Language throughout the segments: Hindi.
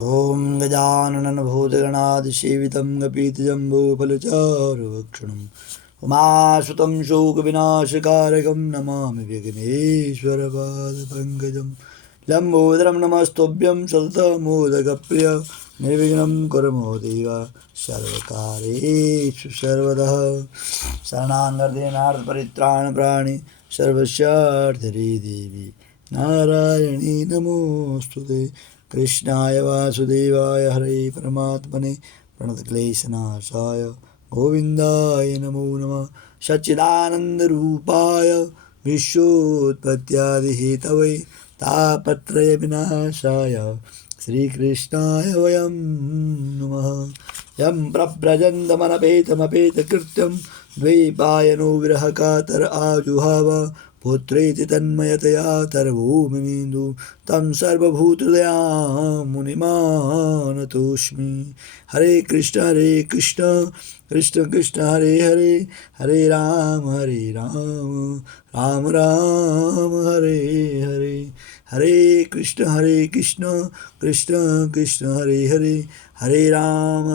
ॐ गजाननं भूतगणाधिसेवितं गपीतजम्बूफलचारुभक्षणम् उमासुतं शोकविनाशकारकं नमामि विघ्नेश्वरपादपङ्कजं लम्बोदरं नमस्तुभ्यं सततमोदकप्रिय निर्विघ्नं कुरु मो देव सर्वकार्येषु सर्वदा शरणागतनाथपरित्राणपरायणे सर्वस्यार्थदे देवी नारायणी नमोऽस्तुते। कृष्णाय वासुदेवाय हरे परमात्मने प्रणतक्लेशनाशाय गोविन्दाय नमो नमः। सच्चिदानन्दरूपाय विश्वोत्पत्त्यादिहेतवे तापत्रयविनाशाय श्रीकृष्णाय वयं नमः। यं प्रव्रजन्तमनपेतमपेतकृत्यं द्वैपायनो विरहकातर आजुहाव पुत्रेति तन्मयतया तर्वोऽमिनेन्दु तं सर्वभूतदयां मुनिमानतोऽस्मि। हरे कृष्ण कृष्ण कृष्ण हरे हरे, हरे राम राम राम हरे हरे। हरे कृष्ण कृष्ण कृष्ण हरे हरे, हरे राम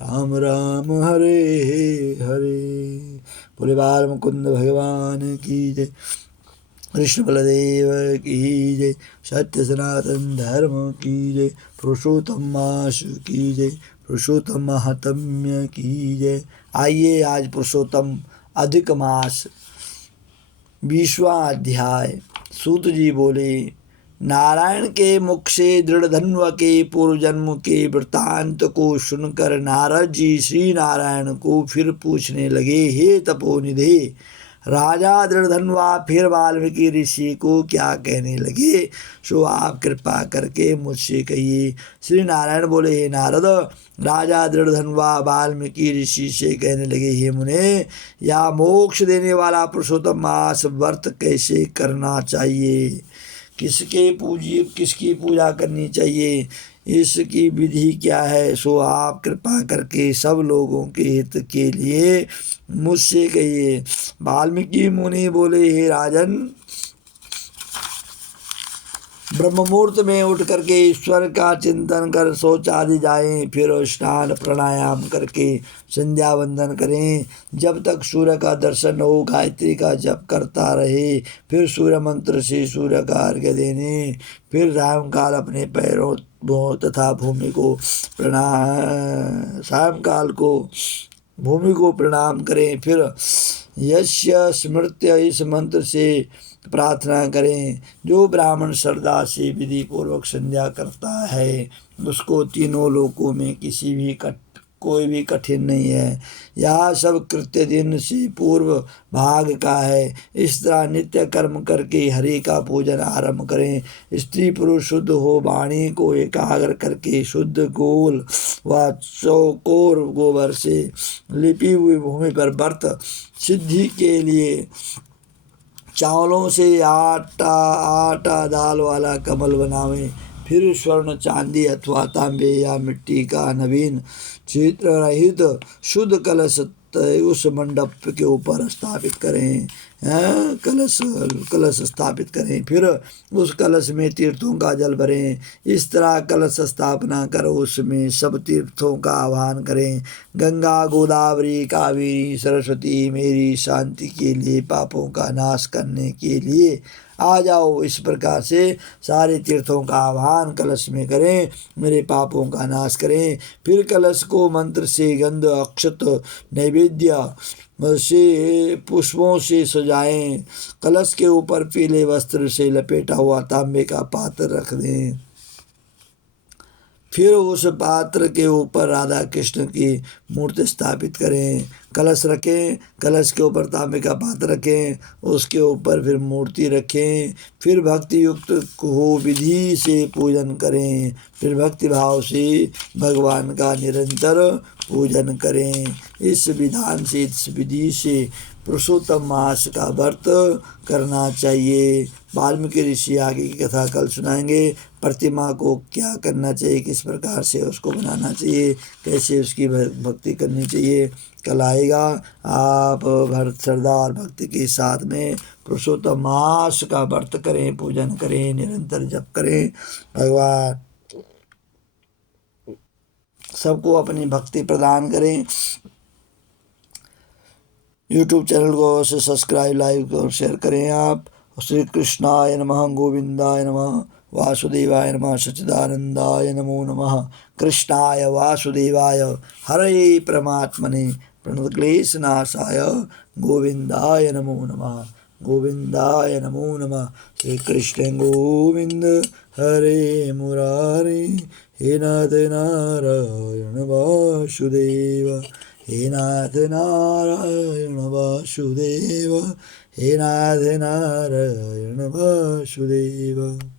राम राम हरे हरे। बोले बाल मुकुंद भगवान की जय, कृष्ण बलदेव की जय, सत्य सनातन धर्म की जय, पुरुषोत्तम मास की जय, पुरुषोत्तम महात्म्य की जय। आइए आज पुरुषोत्तम अधिक मास 20वां अध्याय। सूत जी बोले, नारायण के मुख से दृढ़धन्व के पूर्व जन्म के वृत्तांत को सुनकर नारद जी श्री नारायण को फिर पूछने लगे, हे तपोनिधे, राजा दृढ़धन्वा फिर वाल्मीकि ऋषि को क्या कहने लगे, सो आप कृपा करके मुझसे कहिए। श्री नारायण बोले, हे नारद, राजा दृढ़धन्वा वाल्मीकि ऋषि से कहने लगे, हे मुने, या मोक्ष देने वाला पुरुषोत्तम मास व्रत कैसे करना चाहिए, किसकी पूजा करनी चाहिए, इसकी विधि क्या है, सो आप कृपा करके सब लोगों के हित के लिए मुझसे कहिए। वाल्मीकि मुनि बोले, हे राजन, ब्रह्ममुहूर्त में उठ करके ईश्वर का चिंतन कर शौच आदि जाएं, फिर स्नान प्राणायाम करके संध्या वंदन करें। जब तक सूर्य का दर्शन हो गायत्री का जप करता रहे, फिर सूर्य मंत्र से सूर्य का अर्घ्य देने, फिर सायंकाल अपने पैरों तथा भूमि को सायंकाल को भूमि को प्रणाम करें, फिर यस्य स्मृत्य इस मंत्र से प्रार्थना करें। जो ब्राह्मण श्रद्धा से विधि पूर्वक संध्या करता है, उसको तीनों लोकों में कोई भी कठिन नहीं है। यह सब कृत्य दिन से पूर्व भाग का है। इस तरह नित्य कर्म करके हरि का पूजन आरंभ करें। स्त्री पुरुष शुद्ध हो, वाणी को एकाग्र करके शुद्ध गोल व चौकोर गोबर से लिपी हुई भूमि पर व्रत सिद्धि के लिए चावलों से आटा दाल वाला कमल बनावें। फिर स्वर्ण चांदी अथवा तांबे या मिट्टी का नवीन चित्र रहित शुद्ध कलश उस मंडप के ऊपर स्थापित करें। कलश स्थापित करें, फिर उस कलश में तीर्थों का जल भरें। इस तरह कलश स्थापना कर उसमें सब तीर्थों का आह्वान करें। गंगा, गोदावरी, कावेरी, सरस्वती मेरी शांति के लिए, पापों का नाश करने के लिए आ जाओ। इस प्रकार से सारे तीर्थों का आह्वान कलश में करें, मेरे पापों का नाश करें। फिर कलश को मंत्र से गंध, अक्षत, नैवेद्य से पुष्पों से सजाएं। कलश के ऊपर पीले वस्त्र से लपेटा हुआ तांबे का पात्र रख दें। फिर उस पात्र के ऊपर राधा कृष्ण की मूर्ति स्थापित करें। कलश रखें, कलश के ऊपर तांबे का पात्र रखें, उसके ऊपर फिर मूर्ति रखें। फिर भक्ति युक्त हो विधि से पूजन करें। फिर भक्ति भाव से भगवान का निरंतर पूजन करें। इस विधान से, इस विधि से पुरुषोत्तम मास का व्रत करना चाहिए। वाल्मीकि ऋषि आगे की कथा कल सुनाएंगे। प्रतिमा को क्या करना चाहिए, किस प्रकार से उसको बनाना चाहिए, कैसे उसकी भक्ति करनी चाहिए, कल आएगा। आप भक्त श्रद्धा और भक्ति के साथ में पुरुषोत्तम मास का व्रत करें, पूजन करें, निरंतर जप करें। भगवान सबको अपनी भक्ति प्रदान करें। यूट्यूब चैनल को अवश्य सब्सक्राइब, लाइक और शेयर करें आप। श्री कृष्णाय नमः, गोविंदाय नमः, वासुदेवाय नमः, सच्चिदानंदाय नमो नमः, कृष्णाय वासुदेवाय हरे परमात्मने प्रणतक्लेशनाशाय गोविंदाय नमो नमः, गोविंदाय नमो नमः। श्री कृष्ण गोविंद हरे मुरारी, हे नाथ नारायण वासुदेव, हे नाथ नारायण वासुदेव, हे नाथ नारायण वासुदेव।